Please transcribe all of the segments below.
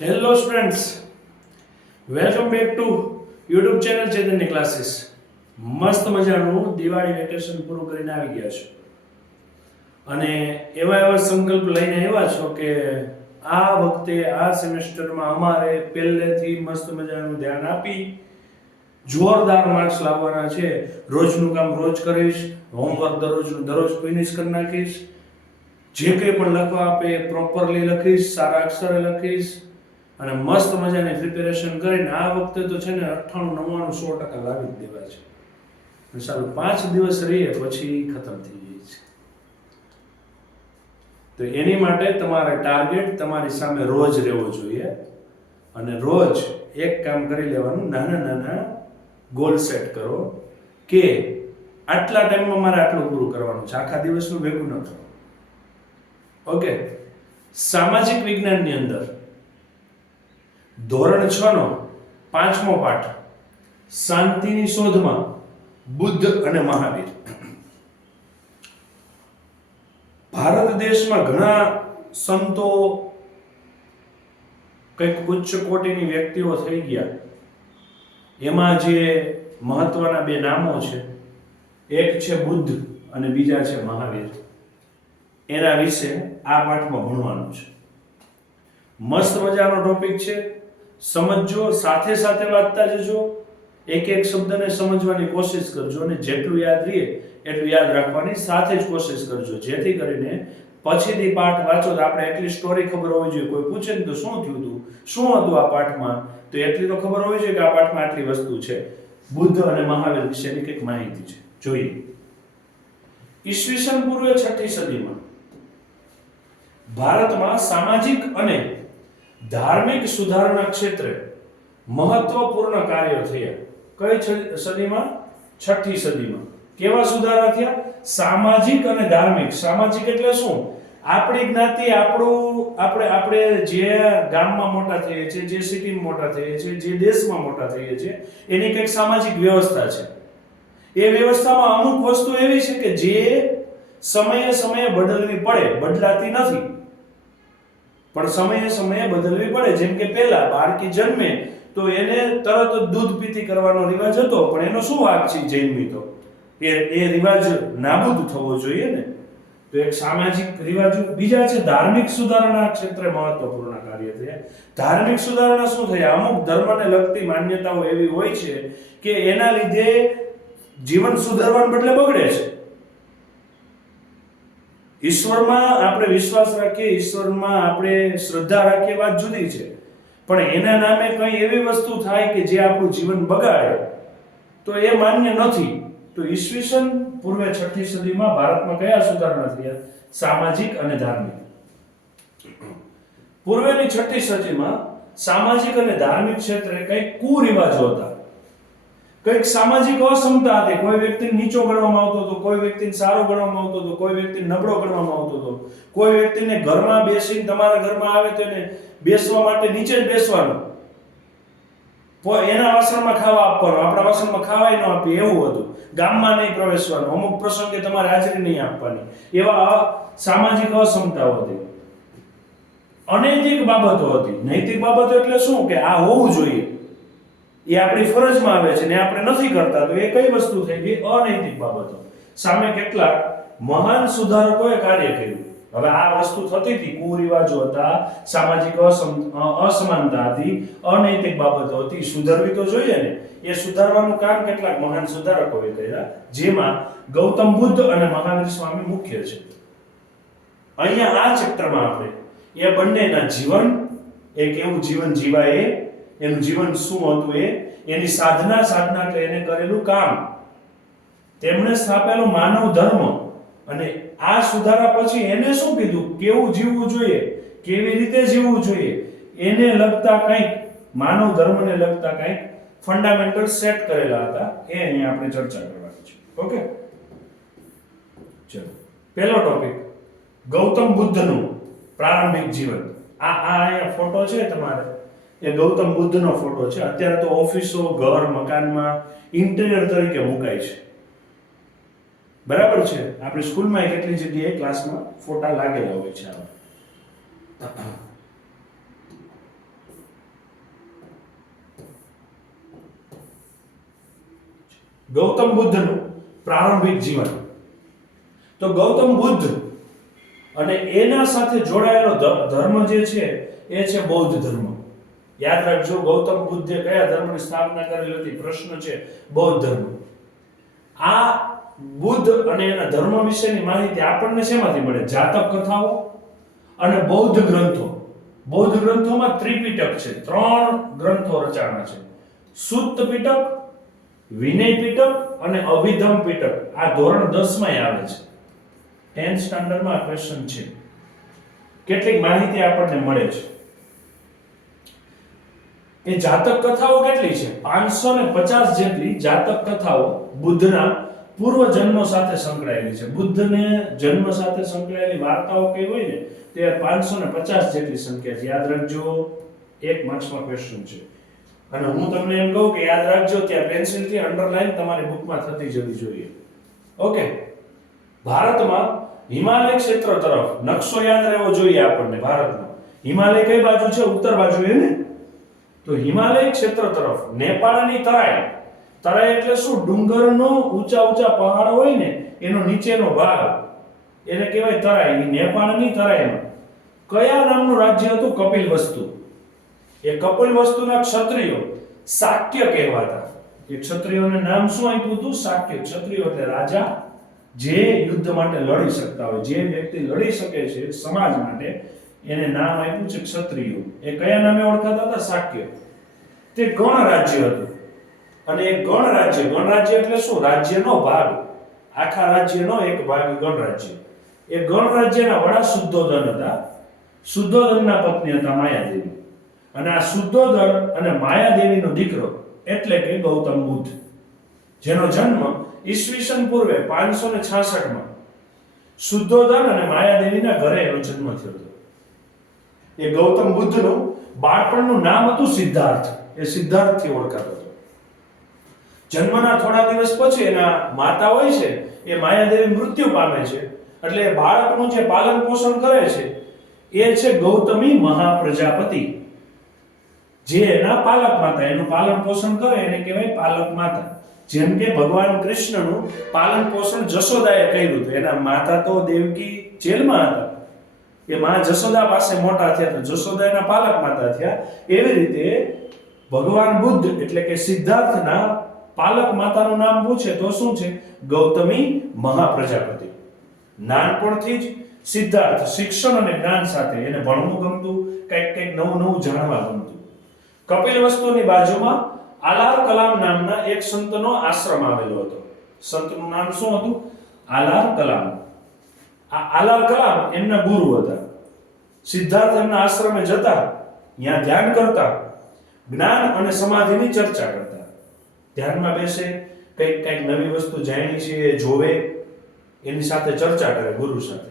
Hello students welcome back to YouTube channel ચેતનની classes મસ્ત મજાનું Diwali vacation પૂરું કરીને આવી ગયા છો. અને એવા એવા સંકલ્પ લઈને આવ્યા છો કે આ વખતે, આ સેમેસ્ટરમાં અમારે પહેલેથી મસ્ત મજાનું ધ્યાન આપી જોરદાર માર્ક્સ લાવવાના છે. રોજનું કામ રોજ કરીશ હોમવર્ક દરરોજનું, દરરોજ ફિનિશ કરી નાખીશ. જે કંઈ પણ લખવા આપે પ્રોપરલી લખીશ, સારા અક્ષરે લખીશ. અને મસ્ત મજાની પ્રિપેરેશન કરીને આ વખતે તો છે ને અઠ્ઠાણું, નવ્વાણું, સો ટકા લાવી જ દેવા છે. સારું પાંચ દિવસ રહીએ પછી ખતમ થઈ જાય છે. તો એની માટે તમારે ટાર્ગેટ તમારી સામે રોજ રહેવો જોઈએ અને રોજ એક કામ કરી લેવાનું, નાના નાના ગોલ સેટ કરો કે આટલા ટાઈમમાં મારે આટલું પૂરું કરવાનું છે. આખા દિવસનું ભેગું ન કરો. ઓકે સામાજિક વિજ્ઞાનની અંદર ધોરણ છ નો પાંચમો પાઠ. શાંતિની શોધમાં બુદ્ધ અને મહાવીર. ભારત દેશમાં ઘણા સંતો કંઈક ઉચ્ચ કોટીની વ્યક્તિઓ થઈ ગયા. એમાં જે મહત્વના બે નામો છે, એક છે બુદ્ધ અને બીજા છે મહાવીર. એના વિશે આ પાઠમાં ભણવાનું છે. મસ્ત મજાનો ટોપિક છે. સમજજો, સાથે સાથે વાંચતા જજો. એક એક શબ્દને સમજવાની કોશિશ કરજો અને જેટલું યાદ રહીએ એટલું યાદ રાખવાની સાથે જ કોશિશ કરજો. જેથી કરીને પછીથી પાઠ વાંચો તો આપણે એટલી સ્ટોરી ખબર હોવી જોઈએ. કોઈ પૂછે ને તો શું થયું હતું શું હતું આ પાઠમાં? તો એટલી તો ખબર હોવી જોઈએ કે આ પાઠમાં આટલી વસ્તુ છે. બુદ્ધ અને મહાવીર વિશેની કંઈક માહિતી છે. જોઈએ. ઈસવીસન પૂર્વે છઠ્ઠી સદીમાં ભારતમાં સામાજિક અને ધાર્મિક સુધારણા ક્ષેત્રે મહત્વપૂર્ણ કાર્યો થયા. કઈ સદીમાં? છઠ્ઠી સદીમાં. કેવા સુધારા થયા? સામાજિક અને ધાર્મિક. સામાજિક એટલે શું? આપણી જ્ઞાતિ આપણું, આપણે આપણે જે ગામમાં મોટા થઈએ છીએ, જે સિટીમાં મોટા થઈએ છીએ, જે દેશમાં મોટા થઈએ છીએ, એની કંઈક સામાજિક વ્યવસ્થા છે. એ વ્યવસ્થામાં અમુક વસ્તુ એવી છે કે જે સમયે સમયે બદલવી પડે, બદલાતી નથી. પણ સમયે સમયે બદલવી પડે. જેમ કે પહેલા બાળકી જન્મે તો એને તરત દૂધ પીતી કરવાનો રિવાજ હતો, પણ એનો શું વાક છે જૈનમી તો? એ એ રિવાજ નાબૂદ થવો જોઈએ ને. તો એક સામાજિક રિવાજો બીજા છે, ધાર્મિક સુધારણા ક્ષેત્રે મહત્વપૂર્ણ કાર્ય થયા ધાર્મિક સુધારણા શું થયા? અમુક ધર્મને લગતી માન્યતાઓ એવી હોય છે કે એના લીધે જીવન સુધારવાને બદલે બગડે છે. ઈશ્વરમાં આપણે વિશ્વાસ રાખીએ, ઈશ્વરમાં આપણે શ્રદ્ધા રાખીએ વાત જુદી છે. પણ એના નામે કંઈ એવી વસ્તુ થાય કે જે આપણું જીવન બગાડે, તો એ માન્ય નથી. તો ઈસવીસન પૂર્વે છઠ્ઠી સદીમાં ભારતમાં કયા સુધારણા થયા? સામાજિક અને ધાર્મિક. પૂર્વેની છઠ્ઠી સદીમાં સામાજિક અને ધાર્મિક ક્ષેત્રે કંઈક કુરિવાજો હતા. કંઈક સામાજિક અસમતા હતી. કોઈ વ્યક્તિને નીચો ગણવામાં આવતો હતો, કોઈ વ્યક્તિને સારો ગણવામાં આવતો હતો, કોઈ વ્યક્તિને નબળો ગણવામાં આવતો હતો. કોઈ વ્યક્તિને ઘરમાં બેસીને તમારા ઘરમાં આવે તો એને બેસવા માટે નીચે જ બેસવાનું. એના વાસણમાં ખાવા આપવાનું. આપણા વાસણમાં ખાવાય ન આપીએ એવું હતું. ગામમાં નહીં પ્રવેશવાનું. અમુક પ્રસંગે તમારે હાજરી નહીં આપવાની. એવા સામાજિક અસમતાઓ હતી. અનૈતિક બાબતો હતી. નૈતિક બાબતો એટલે શું? કે આ હોવું જોઈએ. એ આપણી ફરજમાં આવે છે ને આપણે નથી કરતા. તો એ કઈ વસ્તુ થઈ? ગઈ અનૈતિક બાબતો. સામે કેટલાક મહાન સુધારકોએ કાર્ય કર્યું. હવે આ વસ્તુ થતી હતી. કુરિવાજો હતા, સામાજિક અસમ અસમાનતા હતી, અનૈતિક બાબતો હતી. સુધારવી તો જોઈએ ને. એ સુધારવાનું કામ કેટલાક મહાન સુધારકોએ કર્યા, જેમાં ગૌતમ બુદ્ધ અને મહાવીર સ્વામી મુખ્ય છે. અહીંયા આ ચેપ્ટરમાં આપણે, એ બંનેના જીવન, એક એવું જીવન જીવાય એનું જીવન શું હતું એ, એની સાધના સાધના એટલે એને કરેલું કામ. તેમણે સ્થાપેલો માનવ ધર્મ અને આ સુધારા પછી એને શું કીધું? કેવું જીવવું જોઈએ? કેવી રીતે જીવવું જોઈએ? એને લગતા કંઈક, માનવ ધર્મને લગતા કંઈક ફંડામેન્ટલ સેટ કરેલા હતા. એ અહીંયા આપણે ચર્ચા કરવાની છે. ઓકે? ચલો. પહેલો ટોપિક ગૌતમ બુદ્ધનું પ્રારંભિક જીવન. આ આ અહીંયા ફોટો છે તમારે. એ ગૌતમ બુદ્ધનો ફોટો છે. અત્યારે તો ઓફિસો, ઘર, મકાનમાં, ઇન્ટિરિયર તરીકે મુકાય છે. બરાબર છે? આપણે સ્કૂલમાં કેટલી જગ્યાએ ક્લાસમાં ફોટા લાગેલા હોય છે આવા. ગૌતમ બુદ્ધનું પ્રારંભિક જીવન. તો ગૌતમ બુદ્ધ અને એના સાથે જોડાયેલો ધર્મ જે છે, એ છે બૌદ્ધ ધર્મ. યાદ રાખજો, ગૌતમ બુદ્ધે કયા ધર્મની સ્થાપના કરેલી હતી? પ્રશ્ન છે બૌદ્ધ ધર્મ. આ બુદ્ધ અને એના ધર્મ વિશેની માહિતી આપણને શેમાંથી મળે? જાતક કથાઓ અને બૌદ્ધ ગ્રંથો. બૌદ્ધ ગ્રંથોમાં ત્રિપિટક છે. ત્રણ ગ્રંથો રચાણા છે. સુત્ત પિટક, વિનય પિટક અને અભિધમ પિટક. આ ધોરણ 10 માં આવે છે. 10th સ્ટાન્ડર્ડમાં ક્વેશ્ચન છે. કેટલીક માહિતી આપણને મળે છે. એ જાતક કથાઓ કેટલી છે? પાંચસો ને પચાસ જેટલી જાતક કથાઓ બુદ્ધના પૂર્વ જન્મ સાથે સંકળાયેલી છે. બુદ્ધને જન્મ સાથે સંકળાયેલી વાર્તાઓ કઈ હોય ને, તે પાંચસો ને પચાસ જેટલી સંખ્યા છે. યાદ રાખજો, એક માર્ક્સમાં ક્વેશ્ચન છે. અને હું તમને એમ કહું કે યાદ રાખજો, ત્યાં પેન્સિલથી અંડરલાઈન તમારી બુકમાં થતી જવી જોઈએ. ઓકે? ભારતમાં હિમાલય ક્ષેત્ર તરફ નકશો યાદ રહેવો જોઈએ આપણને, ભારતમાં. હિમાલય કઈ બાજુ છે? ઉત્તર બાજુ એ ને? તો હિમાલય ક્ષેત્ર તરફ, નેપાળની તરાઈ. તરાઈ એટલે શું? ડુંગરનો ઊંચા ઊંચા પહાડ હોય ને, એનો નીચેનો ભાગ. એને કહેવાય તરાઈ. નેપાળની તરાઈમાં. કયા નામનું રાજ્ય હતું? કપિલ વસ્તુ. એ કપિલ વસ્તુના ક્ષત્રિયો શાક્ય કહેવાતા. એ ક્ષત્રિયોને નામ શું આપ્યું હતું? શાક્ય ક્ષત્રિયો એટલે રાજા. જે યુદ્ધ માટે લડી શકતા હોય, જે વ્યક્તિ લડી શકે છે સમાજ માટે એને નામ આપ્યું છે ક્ષત્રિયો. એ કયા નામે ઓળખાતા હતા? શાક્ય તે ગણ રાજ્ય હતું. અને એ ગણ રાજ્ય ગણ રાજ્ય એટલે શું? રાજ્યનો ભાગ. આખા રાજ્યનો એક ભાગ ગણ રાજ્ય. એ ગણ રાજ્યના વડા શુદ્ધોધન હતા. શુદ્ધોધનના પત્ની હતા માયાદેવી. અને આ શુદ્ધોધન અને માયાદેવીનો દીકરો એટલે કે ગૌતમ બુદ્ધ, જેનો જન્મ ઈસવીસન પૂર્વે પાંચસો ને છાસઠમાં. શુદ્ધોધન અને માયાદેવીના ઘરે એનો જન્મ થયો હતો. એ ગૌતમ બુદ્ધનું બાળપણનું નામ હતું સિદ્ધાર્થ. એ સિદ્ધાર્થથી ઓળખાતો હતો. જન્મના થોડા દિવસ પછી એના માતા હોય છે, એ માયાદેવી મૃત્યુ પામે છે. એટલે બાળકનું જે પાલન પોષણ કરે છે, એ છે ગૌતમી મહાપ્રજાપતિ. જે એના પાલક માતા, એનું પાલન પોષણ કરે, એને કહેવાય પાલક માતા. જેમ કે ભગવાન કૃષ્ણનું પાલન પોષણ જશોદાએ કર્યું હતું. એના માતા તો દેવકી જેલમાં હતા. એ માં જશોદા પાસે મોટા થયા તો જશોદા એના પાલક માતા થયા. એવી રીતે ભગવાન બુદ્ધ એટલે કે સિદ્ધાર્થના પાલક માતાનું નામ પૂછે તો શું છે? ગૌતમી મહાપ્રજાપતિ. નાનપણથી જ સિદ્ધાર્થ શિક્ષણ અને જ્ઞાન સાથે એને ભણવું ગમતું, કંઈક કંઈક નવું નવું જાણવા ગમતું. કપિલ વસ્તુની બાજુમાં આલાર કલામ નામના એક સંતનો આશ્રમ આવેલો હતો. સંતનું નામ શું હતું? આલાર કલામ. આ આલાર કલામ એમના ગુરુ હતા. સિદ્ધાર્થ એમના આશ્રમે જતા, ત્યાં ધ્યાન કરતા, જ્ઞાન અને સમાધિની ચર્ચા કરતા. ધ્યાનમાં બેસે, કંઈક કંઈક નવી વસ્તુ જાણી છે, એ જોવે, એની સાથે ચર્ચા કરે ગુરુ સાથે.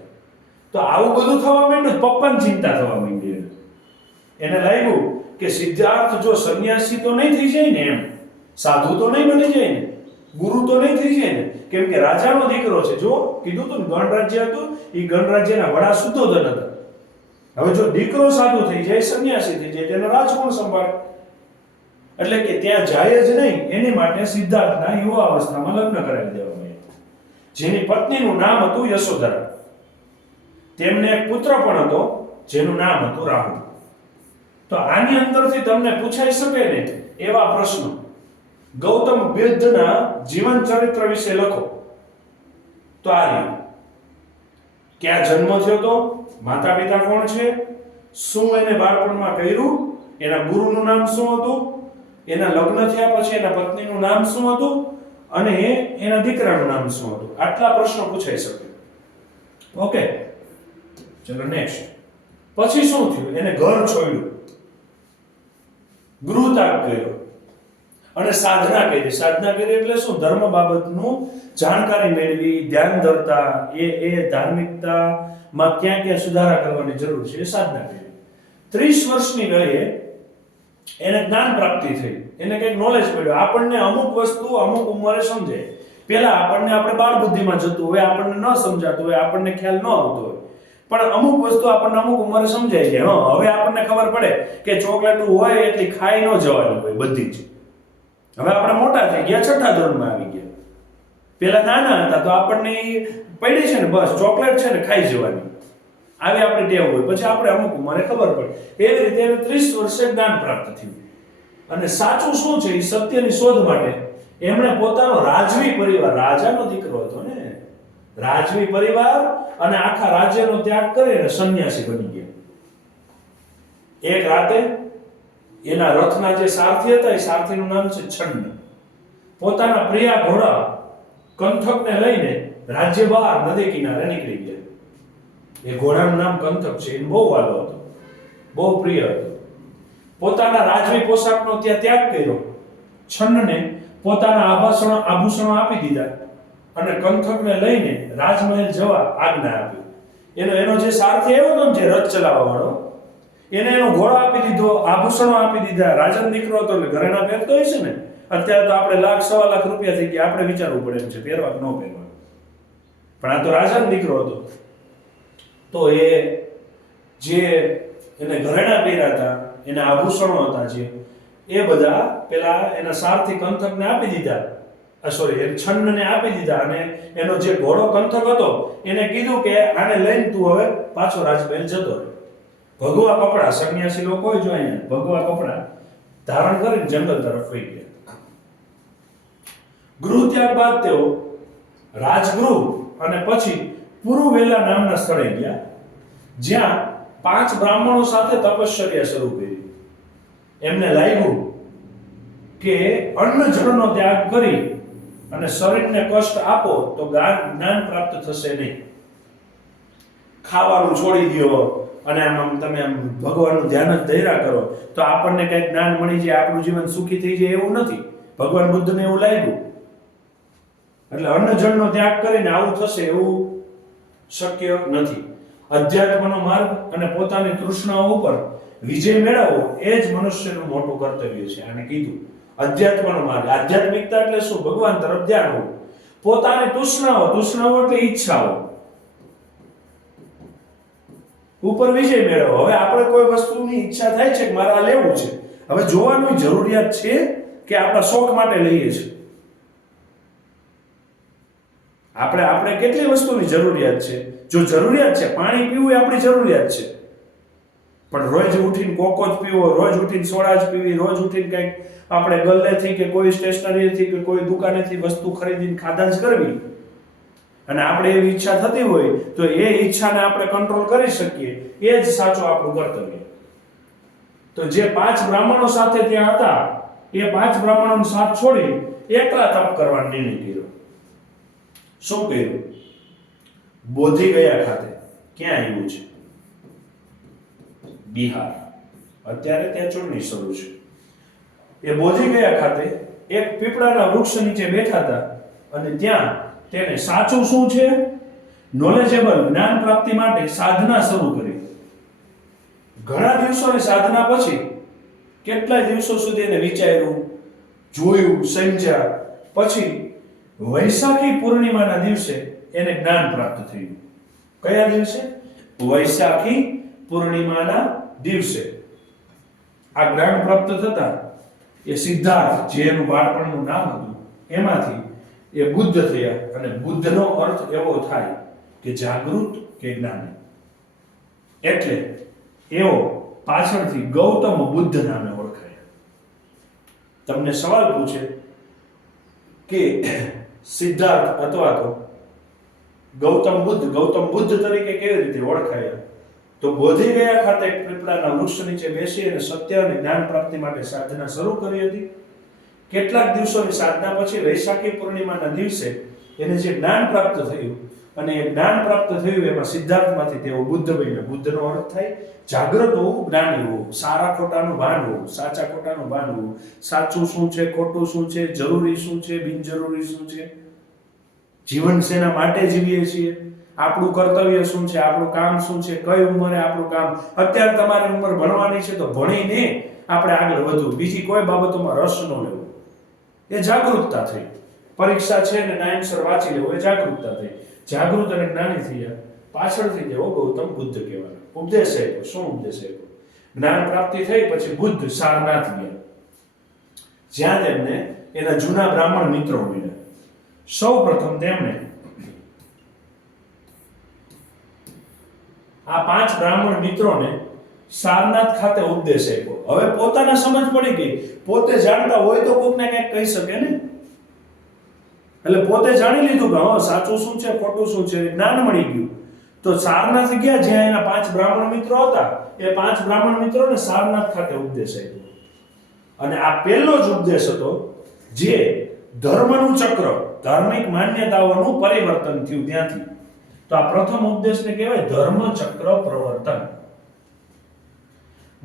તો આવું બધું થવા માંડ્યું, પપ્પાને ચિંતા થવા માંડી. એને લાગ્યું કે સિદ્ધાર્થ જો સંન્યાસી તો નહીં થઈ જાય ને એમ. સાધુ તો નહીં બની જાય ને. ગુરુ તો નહીં થઈ જાય ને. કેમ કે રાજાનો દીકરો છે. જો કીધું તું ગણ રાજ્ય હતું એ ગણ રાજ્યના વડા શુદ્ધોધન હતા. હવે જો દીકરો સાધુ થઈ જાય, સંન્યાસી થઈ જાય, તેનો રાજ કોણ સંભાળે? એટલે કે ત્યાં જાય જ નહીં. એની માટે સિદ્ધાર્થના યુવા અવસ્થામાં લગ્ન કરાવી દેવામાં આવ્યા. જેની પત્નીનું નામ હતું યશોધરા. તેમને એક પુત્ર પણ હતો, જેનું નામ હતું રાહુલ તો આની અંદરથી તમને પૂછાઈ શકે ને એવા પ્રશ્નો. ગૌતમ બુદ્ધના જીવન ચરિત્ર વિશે લખો. તો આ રહ્યું. ક્યાં જન્મ થયો તો? માતા પિતા કોણ છે? શું એને બાળપણમાં કર્યું? એના ગુરુનું નામ શું હતું? એના લગ્ન થયા પછી એના પત્નીનું નામ શું હતું? અને એના દીકરાનું નામ શું હતું? આટલા પ્રશ્નો પૂછાઈ શકે. ઓકે. ચલો નેક્સ્ટ પછી શું થયું? એને ઘર છોડ્યું. ગૃહ ત્યાગ કર્યો. અને સાધના કરી. સાધના કરી એટલે શું? ધર્મ બાબતનું જાણકારી મેળવી, ધ્યાન ધરતા, એ એ ધાર્મિકતામાં ક્યાં ક્યાં સુધારા કરવાની જરૂર છે એ સાધના કરી. ત્રીસ વર્ષની વયે એને જ્ઞાન પ્રાપ્તિ થઈ. એને કંઈક નોલેજ મળ્યું. આપણને અમુક વસ્તુ અમુક ઉંમરે સમજાય. પહેલા આપણને આપણે બાળ બુદ્ધિમાં જતું હોય, આપણને ન સમજાતું હોય, આપણને ખ્યાલ ન આવતો હોય. પણ અમુક વસ્તુ આપણને અમુક ઉંમરે સમજાય છે હવે આપણને ખબર પડે કે ચોકલેટ હોય એટલી ખાઈ ન જવાની હોય બધી જ. હવે આપણે મોટા થઈ ગયા, છઠ્ઠા ધોરણમાં આવી ગયા. પેલા નાના હતા તો આપણને પડી છે ને, બસ ચોકલેટ છે ને ખાઈ જવાની. આવી આપણે ટેવ હોય. પછી આપણે અમુક ઉંમરે ખબર પડે. એવી રીતે એને ત્રીસ વર્ષે જ્ઞાન પ્રાપ્ત થયું. અને સાચું શું છે, એ સત્યની શોધ માટે એમણે પોતાનો રાજવી પરિવાર, રાજાનો દીકરો હતો ને, રાજવી પરિવાર અને આખા રાજ્યનો ત્યાગ કરીને સંન્યાસી બની ગયા. એક રાતે એના રથના જે સારથી હતા, એ સારથીનું નામ છે છંડ પોતાના પ્રિય ઘોડા કંથકને લઈને રાજ્ય બહાર નદી કિનારે નીકળી ગયા. એ ઘોડાનું નામ કંથક છે, એને બહુ વાલો હતો. બહુ પ્રિય હતો. પોતાના રાજવી પોશાકનો ત્યાં ત્યાગ કર્યો. છંડને પોતાના આભાષણો, આભૂષણો આપી દીધા અને કંથકને લઈને રાજમહેલ જવા આજ્ઞા આપી. એનો એનો જે સારથી એવો હતો જે રથ ચલાવવા વાળો એને એનો ઘોડો આપી દીધો, આભૂષણો આપી દીધા, રાજન દીકરો હતો એટલે ઘરેણા પહેરતો હોય છે ને, અત્યારે તો આપણે લાખ, સવા લાખ રૂપિયા થઈ ગયા, આપણે વિચારવું પડે એમ છે, પહેરવા કે ન પહેરવા. પણ આ તો રાજન દીકરો હતો. તો એ જે એને ઘરેણા પહેર્યા હતા, એના આભૂષણો હતા જે, એ બધા પેલા એના સારથી કંથકને આપી દીધા. સોરી એ છન્નને આપી દીધા અને એનો જે ઘોડો કંથક હતો, એને કીધું કે આને લઈને તું હવે પાછો રાજમહેલ જતો રહે. ભગવા કપડા, સંન્યાસી લોકો હોય જો અહીંયા, ભગવા કપડા ધારણ કરીને જંગલ તરફ વહી ગયા. ગૃહ ત્યાગ બાદ તેઓ રાજગૃહ અને પછી પુરુવેલા નામના સ્થળે ગયા, જ્યાં પાંચ બ્રાહ્મણો સાથે તપશ્ચર્યા શરૂ કરી. એમને લાગ્યું કે અન્ન જળનો ત્યાગ કરી અને શરીરને કષ્ટ આપો તો જ્ઞાન પ્રાપ્ત થશે નહીં. ખાવાનું છોડી દ્યો. અને આમ આમ તમે આમ ભગવાનનું ધ્યાન જ ધૈર્યા કરો, તો આપણને કંઈક જ્ઞાન મળી જાય, આપણું જીવન સુખી થઈ જાય એવું નથી. ભગવાન બુદ્ધને એવું લાગ્યું. એટલે અન્નજળનો ત્યાગ કરીને આવું થશે એવું શક્ય નથી. અધ્યાત્મનો માર્ગ અને પોતાની તૃષ્ણાઓ ઉપર વિજય મેળવવો એ જ મનુષ્યનું મોટું કર્તવ્ય છે. આને કીધું. અધ્યાત્મનો માર્ગ. આધ્યાત્મિકતા એટલે શું? ભગવાન તરફ ધ્યાન હોવું. પોતાની તૃષ્ણાઓ તૃષ્ણાઓ એટલે ઈચ્છાઓ. ઉપર વિજય મેળવો. હવે આપણે કોઈ વસ્તુની ઈચ્છા થાય છે કે મારે આ લેવું છે. હવે જોવાની જરૂરિયાત છે કે આપણા શોખ માટે લઈએ છીએ. આપણે આપણે કેટલી વસ્તુની જરૂરિયાત છે? જો જરૂરિયાત છે, પાણી પીવું એ આપણી જરૂરિયાત છે. પણ રોજ ઉઠીને કોકો જ પીવો, રોજ ઉઠીને સોડા જ પીવી, રોજ ઉઠીને કંઈક આપણે ગલ્લેથી કે કોઈ સ્ટેશનરીથી કે કોઈ દુકાનેથી વસ્તુ ખરીદીને ખાધા જ કરવી. અને આપણે એવી ઈચ્છા થતી હોય તો એ ઈચ્છાને આપણે કંટ્રોલ કરી શકીએ. એ જ સાચું આપણું કર્તવ્ય. તો જે પાંચ બ્રાહ્મણો સાથે ત્યાં હતા, એ પાંચ બ્રાહ્મણોનો સાથ છોડી એકલા તપ કરવાનો નિર્ણય કર્યો. શું કર્યું? બોધી ગયા ખાતે. ક્યાં આવ્યું છે? બિહાર. અત્યારે ત્યાં ચૂંટણી શરૂ છે. એ બોધી ગયા ખાતે એક પીપળાના વૃક્ષ નીચે બેઠા હતા અને ત્યાં તેને સાચું શું છે? નોલેજેબલ જ્ઞાન પ્રાપ્તિ માટે સાધના શરૂ કરી. ઘણા દિવસોની સાધના પછી કેટલા દિવસો સુધી એને વિચાર્યું, જોયું, સમજ્યા. પછી વૈશાખી પૂર્ણિમાના દિવસે એને જ્ઞાન પ્રાપ્ત થયું. કયા દિવસે? વૈશાખી પૂર્ણિમાના દિવસે. આ જ્ઞાન પ્રાપ્ત થતા એ સિદ્ધાર્થ જે એનું બાળપણનું નામ હતું, એમાંથી એ બુદ્ધ થયા અને બુદ્ધનો અર્થ એવો થાય કે જાગૃત કે જ્ઞાની. એટલે એઓ પાછળથી ગૌતમ બુદ્ધ નામે ઓળખાયા. તમને સવાલ પૂછે કે સિદ્ધાર્થ અથવા તો ગૌતમ બુદ્ધ ગૌતમ બુદ્ધ તરીકે કેવી રીતે ઓળખાયા? તો બોધી ગયા ખાતે એક પીપળાના વૃક્ષ નીચે બેસી અને સત્ય અને જ્ઞાન પ્રાપ્તિ માટે સાધના શરૂ કરી હતી. કેટલાક દિવસોની સાધના પછી વૈશાખી પૂર્ણિમાના દિવસે એને જે જ્ઞાન પ્રાપ્ત થયું, અને એ જ્ઞાન પ્રાપ્ત થયું એમાં સિદ્ધાર્થમાંથી તેઓ બુદ્ધ બન્યા. બુદ્ધનો અર્થ થાય, જાગ્રત હોવું, જ્ઞાની હોવું, સારા ખોટાનું ભાન હોવું, સાચા ખોટાનું ભાન હોવું. સાચું શું છે, ખોટું શું છે, જરૂરી શું છે, બિનજરૂરી શું છે? જીવન શેના માટે જીવીએ છીએ. આપણું કર્તવ્ય શું છે, આપણું કામ શું છે, કઈ ઉંમરે આપણું કામ? અત્યારે તમારી ઉંમર ભણવાની છે તો ભણીને આપણે આગળ વધવું. બીજી કોઈ બાબતોમાં રસ ન લેવો. એ જાગૃતતા થઈ. પરીક્ષા છે ને ટાઈમસર વાંચી લેવું, એ જાગૃતતા થઈ. જાગૃત અને જ્ઞાની થયા પાછળથી તેઓ ગૌતમ બુદ્ધ કહેવાય ઉપદેશ આપ્યો. શું ઉપદેશ આપ્યો? જ્ઞાન પ્રાપ્તિ થઈ, પછી બુદ્ધ સારનાથ ગયા. જ્યાં તેમને એના જૂના બ્રાહ્મણ મિત્રો મળ્યા. સૌ પ્રથમ તેમણે આ પાંચ બ્રાહ્મણ મિત્રોને સારનાથ ખાતે ઉપદેશ આપ્યો. હવે પોતાને સમજ પડી ગઈ. પોતે જાણતા હોય તો કોકને કંઈક કહી શકે ને? એટલે પોતે જાણી લીધું કે હા, સાચું શું છે, ખોટું શું છે? જ્ઞાન મળી ગયું. તો સારનાથ ગયા, જ્યાં એના પાંચ બ્રાહ્મણ મિત્રો હતા. એ પાંચ બ્રાહ્મણ મિત્રોને સારનાથ ખાતે ઉપદેશ આપ્યો. અને આ પહેલો જ ઉપદેશ હતો, જે ધર્મનું ચક્ર, ધાર્મિક માન્યતાઓનું પરિવર્તન થયું ત્યાંથી. તો આ પ્રથમ ઉપદેશને કહેવાય ધર્મ ચક્ર પ્રવર્તન.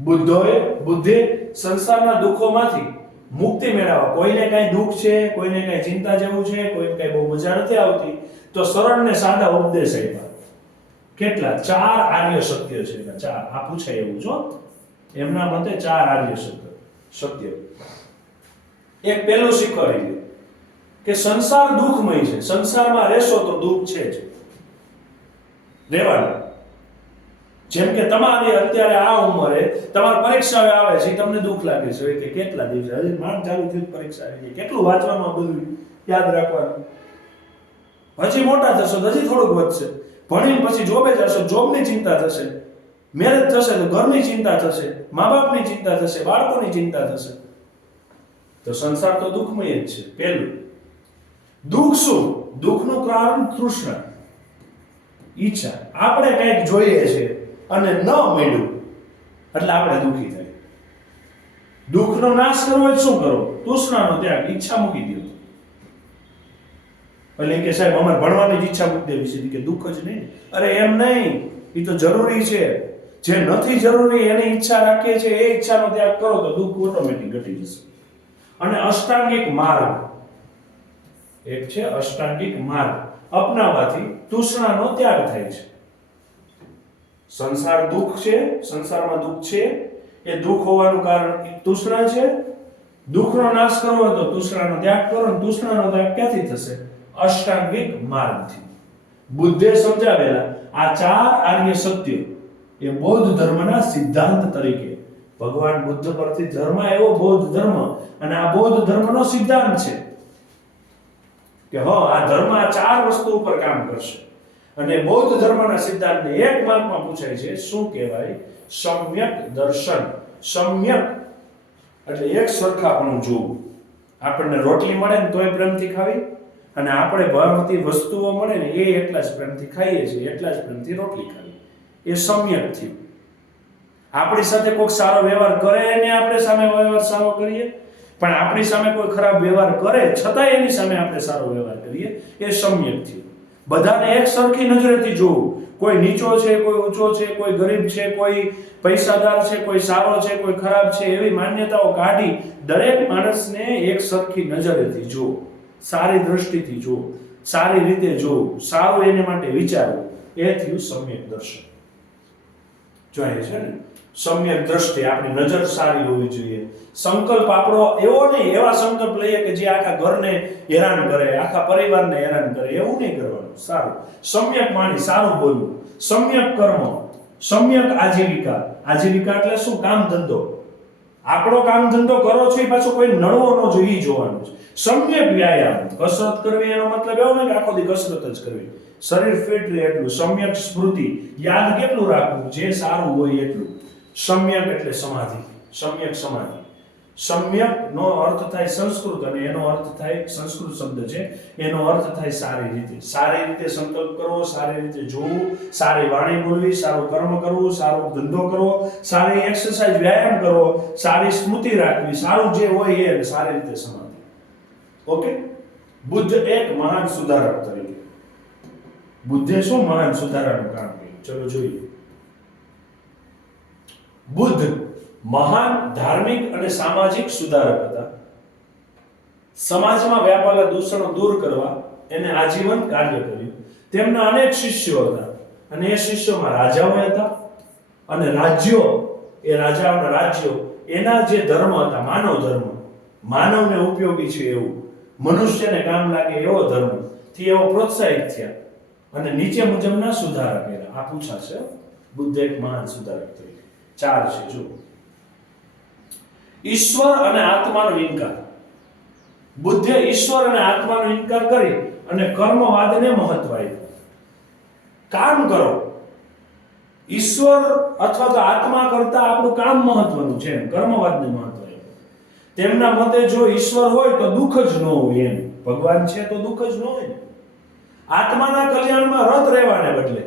બુદ્ધોએ બુદ્ધે સંસારના દુઃખોમાંથી મુક્તિ મેળવવા. કોઈને કાંઈ દુઃખ છે, કોઈને કાંઈ ચિંતા જેવું છે, કોઈને કાંઈ બહુ મજા નથી આવતી, તો સરળ ને સાદા ઉપદેશ આપ્યા. કેટલા? ચાર આર્ય સત્ય છે. ચાર. આ પૂછાય એવું છો એમના મતે ચાર આર્ય સત્ય. સત્ય. એક પહેલું શીખવાડી દે કે સંસાર દુઃખમય છે. સંસારમાં રહેશો તો દુઃખ છે જ. રહેવાનું. જેમ કે તમારી અત્યારે આ ઉંમરે તમારી પરીક્ષા આવે છે તમને દુઃખ લાગે છે. કે કેટલા દિવસે? હજી માંડ ચાલુ થયું પરીક્ષા આવી ગઈ કેટલું વાંચવામાં બધું યાદ રાખવાનું? હજી મોટા થશો તો હજી થોડુંક વધશે. ભણીને પછી જોબે જશો, જોબની ચિંતા થશે. મેરેજ થશે તો ઘરની ચિંતા થશે મા બાપની ચિંતા થશે, બાળકોની ચિંતા થશે. તો સંસાર તો દુઃખમય જ છે. પહેલું, દુઃખ શું? દુઃખનું કારણ તૃષ્ણા. ઈચ્છા. આપણે કંઈક જોઈએ છે. અને ન મળ્યું એટલે આપણે દુઃખી થાય દુઃખનો નાશ કરવો હોય શું કરો? તૃષ્ણાનો ત્યાગ, ઈચ્છા મૂકી દો. એટલે કે સાહેબ, અમારે ભણવાની જ ઈચ્છા મૂકી દેવી છે. કે દુઃખ જ નહીં. અરે એમ નહીં. એ તો જરૂરી છે. જે નથી જરૂરી એની ઈચ્છા રાખીએ છે, એ ઈચ્છાનો ત્યાગ કરો તો દુઃખ ઓટોમેટિક ઘટી જશે. અને અષ્ટાંગિક માર્ગ. એક છે અષ્ટાંગિક માર્ગ. અપનાવવાથી તૃષ્ણાનો ત્યાગ થાય છે. સંસાર દુઃખ છે, સંસારમાં દુઃખ છે. એ દુઃખ હોવાનું કારણ તૃષ્ણા છે. દુઃખનો નાશ કરવો હોય તો તૃષ્ણાનો ત્યાગ કરો અને તૃષ્ણાનો ત્યાગ ક્યાંથી થશે? અષ્ટાંગિક માર્ગથી. બુદ્ધે સમજાવેલા આ ચાર આર્ય સત્યો એ બૌદ્ધ ધર્મના સિદ્ધાંત તરીકે. ભગવાન બુદ્ધ પરથી ધર્મ એવો બૌદ્ધ ધર્મ. અને આ બૌદ્ધ ધર્મનો સિદ્ધાંત છે કે હો, આ ધર્મ આ ચાર વસ્તુ ઉપર કામ કરશે. અને બૌદ્ધ ધર્મના સિદ્ધાંતને એક માર્ગમાં પૂછાય છે, શું કહેવાય? સમ્યક દર્શન. સમ્યક. એટલે એક સરખાપણું જોવું. આપણને રોટલી મળે ને તોય પ્રેમથી ખાવી. અને આપણે ભાવતી વસ્તુઓ મળે ને એ એટલા જ પ્રેમથી ખાઈએ છીએ, એટલા જ પ્રેમથી રોટલી ખાવી. એ સમ્યક થયું. આપણી સાથે કોઈક સારો વ્યવહાર કરે એને આપણે સામે વ્યવહાર સારો કરીએ. પણ આપણી સામે કોઈ ખરાબ વ્યવહાર કરે છતાંય એની સામે આપણે સારો વ્યવહાર કરીએ. એ સમ્યક થયું. બધાને એક સરખી નજરેથી જોવું. કોઈ નીચો છે, કોઈ ઊંચો છે, કોઈ ગરીબ છે, કોઈ પૈસાદાર છે, કોઈ સારો છે, કોઈ ખરાબ છે, એવી માન્યતાઓ કાઢી દરેક માણસને એક સરખી નજરેથી જોવું. સારી દ્રષ્ટિથી જોવું. સારી રીતે જોવું. સારું એને માટે વિચારવું. એ થયું સમ્યક દર્શન. જોઈએ છે ને સમ્યક દ્રષ્ટિ આપણી નજર સારી હોવી જોઈએ. સંકલ્પ આપણો એવો નહીં, એવા સંકલ્પ લઈએ કે જે આખા ઘરને હેરાન કરે, આખા પરિવારને હેરાન કરે, એવું નહીં કરવાનું. સારું. સમ્યક વાણી, સારું બોલવું. સમ્યક કર્મ. સમ્યક આજીવિકા. આજીવિકા એટલે શું? કામ ધંધો. આપણો કામ ધંધો કરો છો એ પાછો કોઈ નડવો ન જોઈએ જોવાનું છે. સમ્યક વ્યાયામ. કસરત કરવી એનો મતલબ એવો નહીં કે આખો દી કસરત જ કરવી. શરીર ફિટ રહે એટલું. સમ્યક સ્મૃતિ. યાદ કેટલું રાખવું? જે સારું હોય એટલું. સમ્યક એટલે સમાધિ, સમ્યક સમાધિ. સમ્યક નો અર્થ થાય સંસ્કૃત અને એનો અર્થ થાય સંસ્કૃત શબ્દ છે. એનો અર્થ થાય સારી રીતે. સારી રીતે સંકલ્પ કરવો, સારી રીતે જોવું, સારી વાણી બોલવી, સારું કર્મ કરવું, સારો ધંધો કરવો, સારી એક્સરસાઇઝ વ્યાયામ કરવો, સારી સ્મૃતિ રાખવી, સારું જે હોય એ સારી રીતે સમાધિ. ઓકે બુદ્ધ એક મહાન સુધારક તરીકે. બુદ્ધે શું મહાન સુધારાનું કામ કર્યું? ચલો જોઈએ. બુદ્ધ મહાન ધાર્મિક અને સામાજિક સુધારક હતા. સમાજમાં વ્યાપાયેલા દૂષણો દૂર કરવા એને આજીવન કાર્ય કર્યું. તેમના અનેક શિષ્યો હતા અને એ શિષ્યોમાં રાજાઓ હતા અને રાજ્યો, એ રાજાઓના રાજ્યો એના જે ધર્મ હતા, માનવ ધર્મ, માનવને ઉપયોગી છે એવું. મનુષ્યને કામ લાગે એવો ધર્મ, થી એવો પ્રોત્સાહિત થયા. અને નીચે મુજબના સુધારા કર્યા. આ પૂછાશે બુદ્ધ એક મહાન સુધારક તરીકે. ચાર છે જો ઈશ્વર અને આત્માનો ઇનકાર. બુદ્ધે ઈશ્વર અને આત્માનો ઇનકાર કરી અને કર્મવાદને મહત્વ આપ્યું. કામ કરો. ઈશ્વર અથવા તો આત્મા કરતા આપણું કામ મહત્વનું છે એમ, કર્મવાદને મહત્વ તેમના મતે જો ઈશ્વર હોય તો દુઃખ જ ન હોય એમ. ભગવાન છે તો દુઃખ જ ન હોય આત્માના કલ્યાણમાં રત રહેવાને બદલે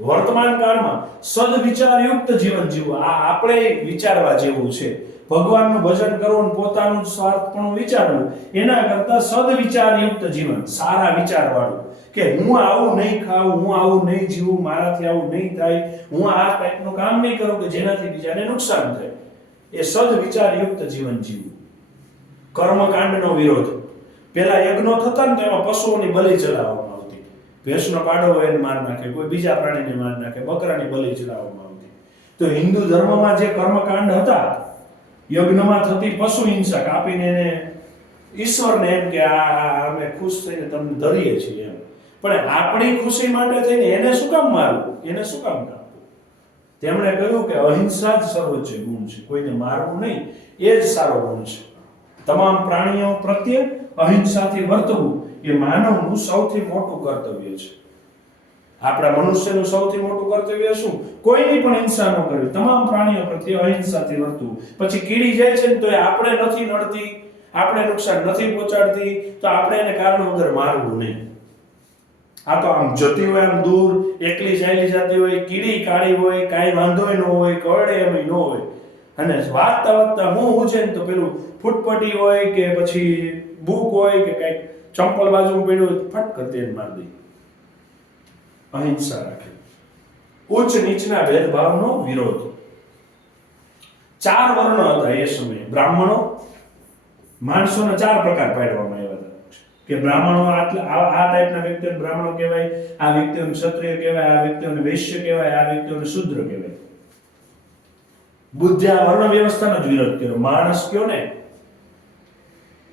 વર્તમાન કાળમાં સદવિચારયુક્ત જીવન જીવવું. આ આપણે વિચારવા જેવું છે. ભગવાનનું ભજન કરવું પોતાનું સ્વાર્થપણું વિચારવું, એના કરતા સદવિચારયુક્ત જીવન, સારા વિચારવાળું. કે હું આવું નહીં ખાવું હું આવું નહીં જીવું, મારાથી આવું નહીં થાય, હું આ ટાઈપનું કામ નહીં કરું કે જેનાથી બીજાને નુકસાન થાય. એ સદવિચારયુક્ત જીવન જીવવું. કર્મકાંડનો વિરોધ. પેલા યજ્ઞો થતા ને તો એમાં પશુઓની બલિ આવતી ભેંસનો પાડો હોય એને માર નાખે, કોઈ બીજા પ્રાણીને માર નાખે, બકરાની બલિ ચડાવવામાં આવતી. તો હિન્દુ ધર્મમાં જે કર્મકાંડ હતા, યજ્ઞમાં થતી પશુ હિંસા કાપીને એને ઈશ્વરને એમ કે આ, અમે ખુશ થઈને તમને ધરીએ છીએ એમ. પણ આપણી ખુશી માટે થઈને એને શું કામ મારવું? એને શું કામ કાપવું? તેમણે કહ્યું કે અહિંસા જ સર્વોચ્ચ ગુણ છે, કોઈને મારવું નહીં, એ જ સારો ગુણ છે. તમામ પ્રાણીઓ પ્રત્યે અહિંસાથી વર્તવું એ માનવનું સૌથી મોટું કર્તવ્ય છે. આપણા મનુષ્યનું સૌથી મોટું કર્તવ્ય શું? કોઈની પણ હિંસા ન કરવી. તમામ પ્રાણીઓ પ્રત્યે અહિંસાથી વર્તવું. પછી કીડી જાય છે ને તો એ આપણે નથી નડતી, આપણે નુકસાન નથી પહોંચાડતી, તો આપણે એને કારણ વગર મારવું નહીં. આ તો આમ જતી હોય, આમ દૂર, એકલી ચાલી જતી હોય, કીડી કાળી હોય, કાંઈ વાંધોય ન હોય કરડે એમ ન હોય. અને વાંચતા વાંચતા હું હું છે ને તો પેલું ફૂટપટી હોય કે પછી બુક હોય કે કંઈક ચંપલ બાજુ પડ્યું ફટ એને મારી દઈ અહિંસા રાખે. ઉચ્ચ નીચના ભેદભાવનો વિરોધ. ચાર વર્ણ હતા એ સમયે. બ્રાહ્મણો માણસોને ચાર પ્રકાર પાડવામાં આવ્યા હતા. કે બ્રાહ્મણો આટલા આ ટાઈપના વ્યક્તિઓને બ્રાહ્મણો કહેવાય, આ વ્યક્તિઓને ક્ષત્રિય કહેવાય, આ વ્યક્તિઓને વૈશ્ય કહેવાય, આ વ્યક્તિઓને શુદ્ર કહેવાય. બુદ્ધિ આ વર્ણ વ્યવસ્થાનો જ વિરોધ કર્યો. માણસ કયો ને?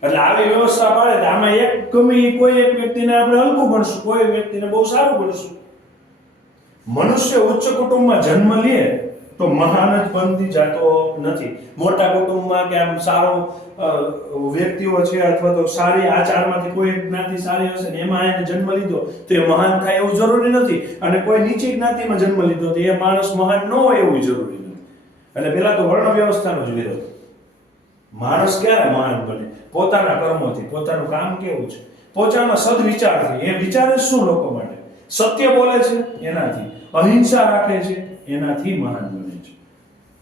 એટલે આવી વ્યવસ્થા પાડે તો આમાં એક ગમી કોઈ એક વ્યક્તિને આપણે હલકું ગણશું, કોઈ વ્યક્તિને બહુ સારું ગણશું. મનુષ્ય ઉચ્ચ કુટુંબમાં જન્મ લે તો મહાન જ બનતી જાતો નથી. મોટા કુટુંબમાં કે આમ સારો વ્યક્તિઓ છે અથવા તો સારી આચારમાંથી કોઈ જ્ઞાતિ સારી હશે ને એમાં એને જન્મ લીધો તો એ મહાન થાય એવું જરૂરી નથી. અને કોઈ નીચી જ્ઞાતિમાં જન્મ લીધો તો એ માણસ મહાન ન હોય એવું જરૂરી નથી. એટલે પેલા તો વર્ણ વ્યવસ્થાનો જ વિરોધ. માણસ ક્યારે મહાન બને? પોતાના કર્મોથી, પોતાનું કામ કેવું છે? પોતાના સદવિચારથી. એ વિચારે શું લોકો માટે? સત્ય બોલે છે, એનાથી. અહિંસા રાખે છે, એનાથી મહાન બને છે.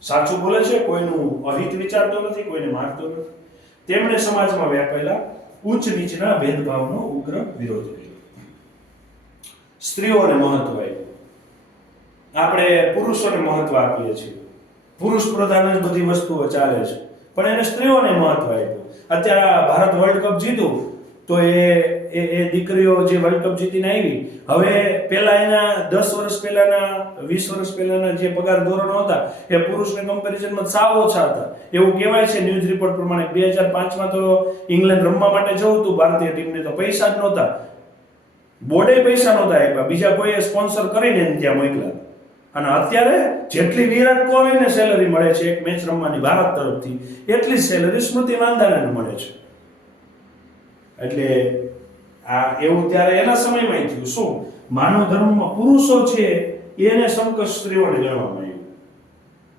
સાચું બોલે છે, કોઈનું અહિત વિચારતો નથી, કોઈને મારતો નથી. તેમણે સમાજમાં વ્યાપેલા ઉચ્ચ નીચના ભેદભાવનો ઉગ્ર વિરોધ કર્યો. સ્ત્રીઓને મહત્વ આપ્યું. આપણે પુરુષોને મહત્વ આપીએ છીએ. પુરુષ પ્રધાન જ બધી વસ્તુઓ ચાલે છે. પણ એને સ્ત્રીઓને મહત્વ આપ્યું. અત્યારે ભારત વર્લ્ડ કપ જીતું, તો એ એ દીકરીઓ જે વર્લ્ડ કપ જીતીને આવી, હવે પહેલા એના દસ વર્ષ પહેલાના વીસ વર્ષ પહેલાના જે પગાર ધોરણો હતા, એ પુરુષને કમ્પેરિઝનમાં સાવ ઓછા હતા. એવું કહેવાય છે ન્યૂઝ રિપોર્ટ પ્રમાણે બે હજાર પાંચમાં તો ઇંગ્લેન્ડ રમવા માટે જવું હતું, ભારતીય ટીમને તો પૈસા જ નહોતા. બોર્ડે પૈસા નહોતા આપ્યા. બીજા કોઈએ સ્પોન્સર કરીને ત્યાં મોકલ્યા. અને અત્યારે જેટલી વિરાટ કોહલીને સેલરી મળે છે એક મેચ રમવાની ભારત તરફથી, એટલી સેલરી સ્મૃતિ માંદાનાને મળે છે. એટલે આ એવું ત્યારે એના સમયમાં થયું. શું? માનવ ધર્મમાં પુરુષો છે, એને સમકક્ષ સ્ત્રીઓને ગણવામાં આવ્યું.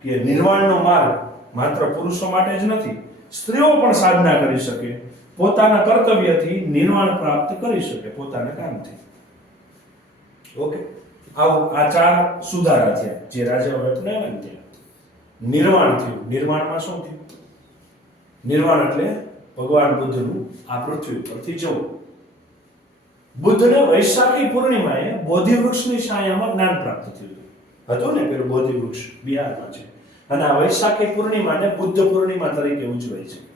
કે નિર્વાણનો માર્ગ માત્ર પુરુષો માટે જ નથી, સ્ત્રીઓ પણ સાધના કરી શકે. પોતાના કર્તવ્યથી નિર્વાણ પ્રાપ્ત કરી શકે, પોતાના કામથી. ઓકે આવું આ ચાર સુધારા થયા. જે ને ત્યાં. નિર્વાણ થયું. નિર્વાણમાં શું થયું? નિર્વાણ એટલે ભગવાન બુદ્ધનું આ પૃથ્વી પરથી જવું. બુદ્ધને વૈશાખી પૂર્ણિમાએ બોધિ વૃક્ષની છાયામાં જ્ઞાન પ્રાપ્ત થયું હતું. ને પેલું બોધિ બિહારમાં છે. અને આ વૈશાખી પૂર્ણિમાને બુદ્ધ પૂર્ણિમા તરીકે ઉજવાય છે.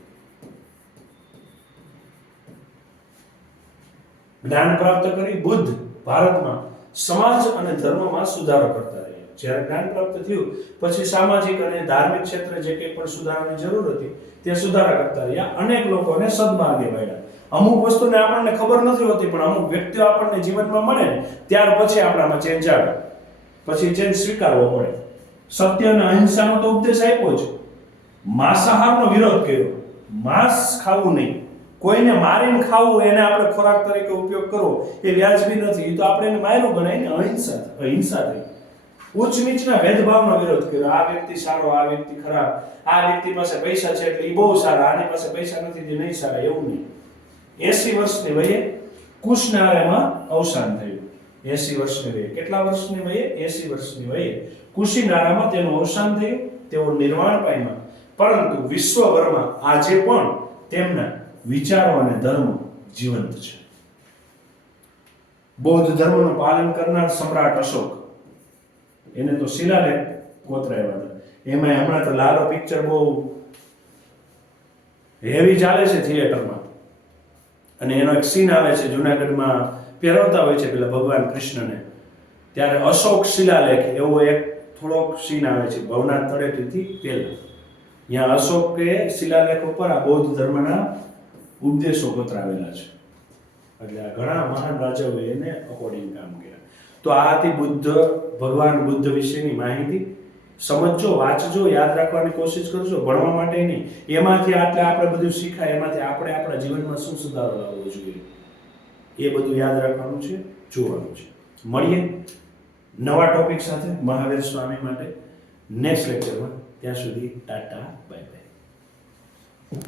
જ્ઞાન પ્રાપ્ત કરી બુદ્ધ ભારતમાં સમાજ અને ધર્મમાં સુધારો કરતા રહ્યા જ્યારે જ્ઞાન પ્રાપ્ત થયું, પછી સામાજિક અને ધાર્મિક ક્ષેત્રે જે કંઈ પણ સુધારાની જરૂર હતી, તે સુધારા કરતા રહ્યા. અનેક લોકોને સદમાર્ગે વાળ્યા અમુક વસ્તુને આપણને ખબર નથી હોતી, પણ અમુક વ્યક્તિઓ આપણને જીવનમાં મળે ત્યાર પછી આપણામાં ચેન્જ આવે. પછી ચેન્જ સ્વીકારવો પડે સત્ય અને અહિંસાનો તો ઉપદેશ આપ્યો છે માંસાહારનો વિરોધ કર્યો. માંસ ખાવું નહીં. કોઈને મારીને ખાવું, એને આપણે ખોરાક તરીકે ઉપયોગ કરવો, એ વ્યાજબી નથી. એ તો આપણે એને માર્યું ગણાય ને, અહિંસા અહિંસા થઈ ઉચ્ચ નીચના ભેદભાવનો વિરોધ કર્યો. આ વ્યક્તિ સારો, આ વ્યક્તિ ખરાબ. આ વ્યક્તિ પાસે પૈસા છે એટલે એ બહુ સારા. આની પાસે પૈસા નથી જે નહીં સારા, એવું નહીં. એસી વર્ષની વયે કુશનાળામાં અવસાન થયું. એસી વર્ષની વયે. કેટલા વર્ષની વયે? એસી વર્ષની વયે. કુશીનાળામાં તેનું અવસાન થયું, તેઓ નિર્વાણ પામ્યા. પરંતુ વિશ્વભરમાં આજે પણ તેમના વિચારો અને ધર્મ જીવંત છે. બૌદ્ધ ધર્મનું પાલન કરનાર સમ્રાટ અશોક. એને તો શિલાલેખ કોતરાવ્યા હતા. એમાં હમણાં તો લાલો પિક્ચર બહુ હેવી ચાલે છે થિયેટરમાં અને એનો એક સીન આવે છે જુનાગઢમાં, પહેરવતા હોય છે પેલા ભગવાન કૃષ્ણને. ત્યારે અશોક શિલાલેખ, એવો એક થોડોક સીન આવે છે ભવનાથ તળેટીથી પહેલા. ત્યાં અશોકે શિલાલેખ ઉપર આ બૌદ્ધ ધર્મના ઉપદેશો કોતરાવેલા છે. એટલે આ ઘણા મહાન રાજાઓએ એને અકોર્ડિંગ કામ કર્યા. તો આ હતી બુદ્ધ, ભગવાન બુદ્ધ વિશેની માહિતી સમજજો વાંચજો, યાદ રાખવાની કોશિશ કરજો, ભણવા માટે નહીં. એમાંથી આટલે આપણે બધું શીખાય, એમાંથી આપણે આપણા જીવનમાં શું સુધારો લાવવો જોઈએ? એ બધું યાદ રાખવાનું છે, જોવાનું છે. મળીએ નવા ટોપિક સાથે મહાવીર સ્વામી માટે. નેક્સ્ટ લેક્ચરમાં ત્યાં સુધી ટાટા બાય બાય